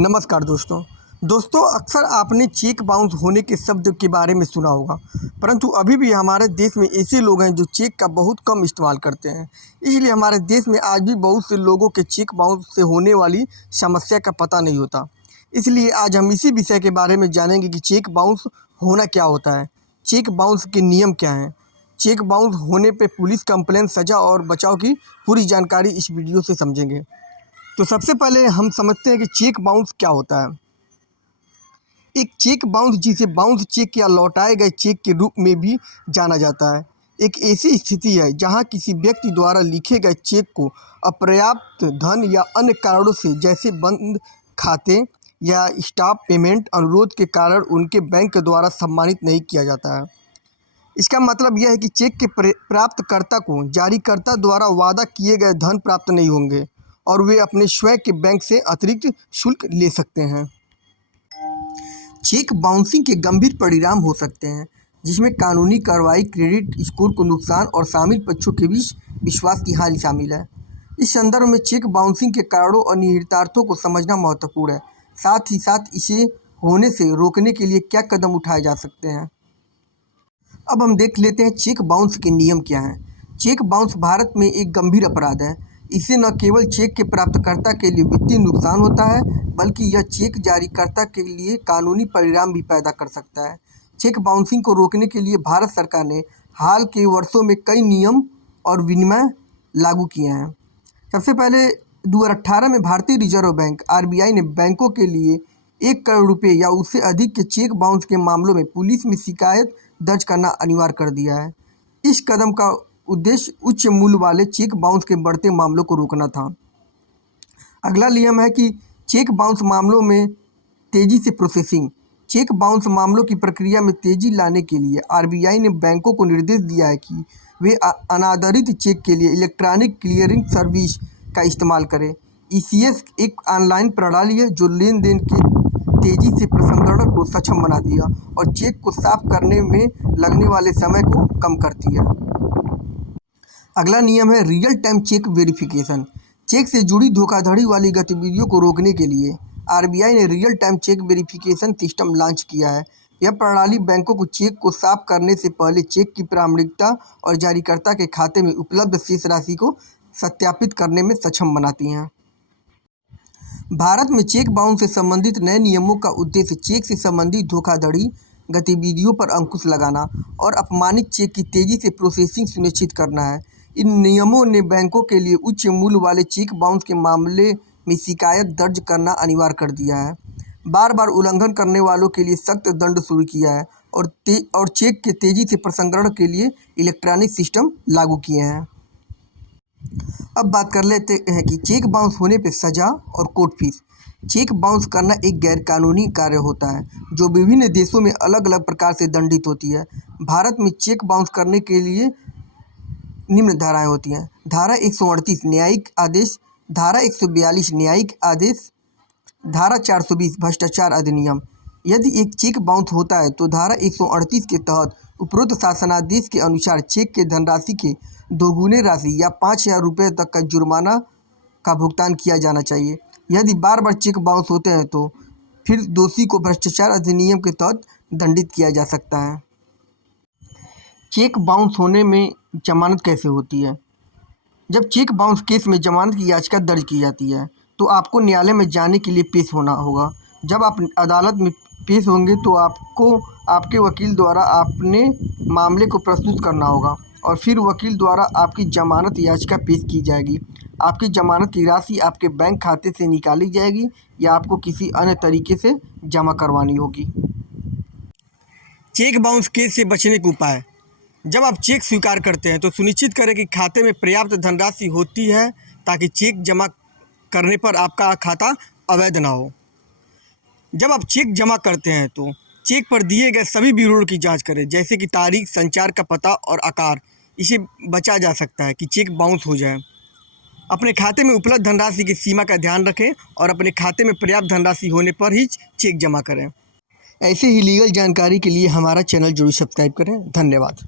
नमस्कार दोस्तों अक्सर आपने चेक बाउंस होने के शब्द के बारे में सुना होगा, परंतु अभी भी हमारे देश में ऐसे लोग हैं जो चेक का बहुत कम इस्तेमाल करते हैं। इसलिए हमारे देश में आज भी बहुत से लोगों के चेक बाउंस से होने वाली समस्या का पता नहीं होता। इसलिए आज हम इसी विषय के बारे में जानेंगे कि चेक बाउंस होना क्या होता है, चेक बाउंस के नियम क्या हैं, चेक बाउंस होने पर पुलिस कंप्लेन, सज़ा और बचाव की पूरी जानकारी इस वीडियो से समझेंगे। तो सबसे पहले हम समझते हैं कि चेक बाउंस क्या होता है। एक चेक बाउंस, जिसे बाउंस चेक या लौटाए गए चेक के रूप में भी जाना जाता है, एक ऐसी स्थिति है जहां किसी व्यक्ति द्वारा लिखे गए चेक को अपर्याप्त धन या अन्य कारणों से, जैसे बंद खाते या स्टॉप पेमेंट अनुरोध के कारण, उनके बैंक द्वारा सम्मानित नहीं किया जाता है। इसका मतलब यह है कि चेक के प्राप्तकर्ता को जारीकर्ता द्वारा वादा किए गए धन प्राप्त नहीं होंगे और वे अपने स्वयं के बैंक से अतिरिक्त शुल्क ले सकते हैं। चेक बाउंसिंग के गंभीर परिणाम हो सकते हैं, जिसमें कानूनी कार्रवाई, क्रेडिट स्कोर को नुकसान और शामिल पक्षों के बीच विश्वास की हानि शामिल है। इस संदर्भ में चेक बाउंसिंग के कारणों और निहितार्थों को समझना महत्वपूर्ण है। साथ ही साथ इसे होने से रोकने के लिए क्या कदम उठाए जा सकते हैं। अब हम देख लेते हैं चेक बाउंस के नियम क्या हैं। चेक बाउंस भारत में एक गंभीर अपराध है। इससे न केवल चेक के प्राप्तकर्ता के लिए वित्तीय नुकसान होता है, बल्कि यह चेक जारीकर्ता के लिए कानूनी परिणाम भी पैदा कर सकता है। चेक बाउंसिंग को रोकने के लिए भारत सरकार ने हाल के वर्षों में कई नियम और विनियम लागू किए हैं। सबसे पहले 2018 में भारतीय रिजर्व बैंक (RBI) ने बैंकों के लिए 1 करोड़ रुपये या उससे अधिक के चेक बाउंस के मामलों में पुलिस में शिकायत दर्ज करना अनिवार्य कर दिया है। इस कदम का उद्देश्य उच्च मूल्य वाले चेक बाउंस के बढ़ते मामलों को रोकना था। अगला नियम है कि चेक बाउंस मामलों में तेजी से प्रोसेसिंग। चेक बाउंस मामलों की प्रक्रिया में तेजी लाने के लिए RBI ने बैंकों को निर्देश दिया है कि वे अनादरित चेक के लिए इलेक्ट्रॉनिक क्लियरिंग सर्विस का इस्तेमाल करें। ECS एक ऑनलाइन प्रणाली है जो लेन देन के तेजी से प्रसंस्करण को सक्षम बनाती है और चेक को साफ करने में लगने वाले समय को कम करती है। अगला नियम है real time check verification. Check से जुड़ी धोखाधड़ी वाली गतिविधियों को रोकने के लिए RBI ने real time check verification system launch किया है। यह प्रणाली बैंकों को चेक को साफ करने से पहले चेक की प्रामाणिकता और जारीकर्ता के खाते में उपलब्ध शेष राशि को सत्यापित करने में सक्षम बनाती हैं। भारत में चेक बाउंस से संबंधित नए नियमों का उद्देश्य चेक से संबंधित धोखाधड़ी गतिविधियों पर अंकुश लगाना और अपमानित चेक की तेजी से प्रोसेसिंग सुनिश्चित करना है। इन नियमों ने बैंकों के लिए उच्च मूल्य वाले चेक बाउंस के मामले में शिकायत दर्ज करना अनिवार्य कर दिया है, बार बार उल्लंघन करने वालों के लिए सख्त दंड शुरू किया है और चेक के तेजी से प्रसंस्करण के लिए इलेक्ट्रॉनिक सिस्टम लागू किए हैं। अब बात कर लेते हैं कि चेक बाउंस होने पर सज़ा और कोर्ट फीस। चेक बाउंस करना एक गैरकानूनी कार्य होता है जो विभिन्न देशों में अलग अलग प्रकार से दंडित होती है। भारत में चेक बाउंस करने के लिए निम्न धाराएं होती हैं। धारा 138 न्यायिक आदेश, धारा 142 न्यायिक आदेश, धारा 420 भ्रष्टाचार अधिनियम। यदि एक चेक बाउंस होता है तो धारा 138 के तहत उपरोक्त शासनादेश के अनुसार चेक के धनराशि के दोगुने राशि या 5,000 रुपये तक का जुर्माना का भुगतान किया जाना चाहिए। यदि बार बार चेक बाउंस होते हैं तो फिर दोषी को भ्रष्टाचार अधिनियम के तहत दंडित किया जा सकता है। चेक बाउंस होने में जमानत कैसे होती है। जब चेक बाउंस केस में जमानत की याचिका दर्ज की जाती है तो आपको न्यायालय में जाने के लिए पेश होना होगा। जब आप अदालत में पेश होंगे तो आपको आपके वकील द्वारा अपने मामले को प्रस्तुत करना होगा और फिर वकील द्वारा आपकी जमानत याचिका पेश की जाएगी। आपकी जमानत की राशि आपके बैंक खाते से निकाली जाएगी या आपको किसी अन्य तरीके से जमा करवानी होगी। चेक बाउंस केस से बचने के उपाय। जब आप चेक स्वीकार करते हैं तो सुनिश्चित करें कि खाते में पर्याप्त धनराशि होती है ताकि चेक जमा करने पर आपका खाता अवैध ना हो। जब आप चेक जमा करते हैं तो चेक पर दिए गए सभी विवरणों की जांच करें, जैसे कि तारीख, संचार का पता और आकार। इसे बचा जा सकता है कि चेक बाउंस हो जाए। अपने खाते में उपलब्ध धनराशि की सीमा का ध्यान रखें और अपने खाते में पर्याप्त धनराशि होने पर ही चेक जमा करें। ऐसे ही लीगल जानकारी के लिए हमारा चैनल जरूर सब्सक्राइब करें। धन्यवाद।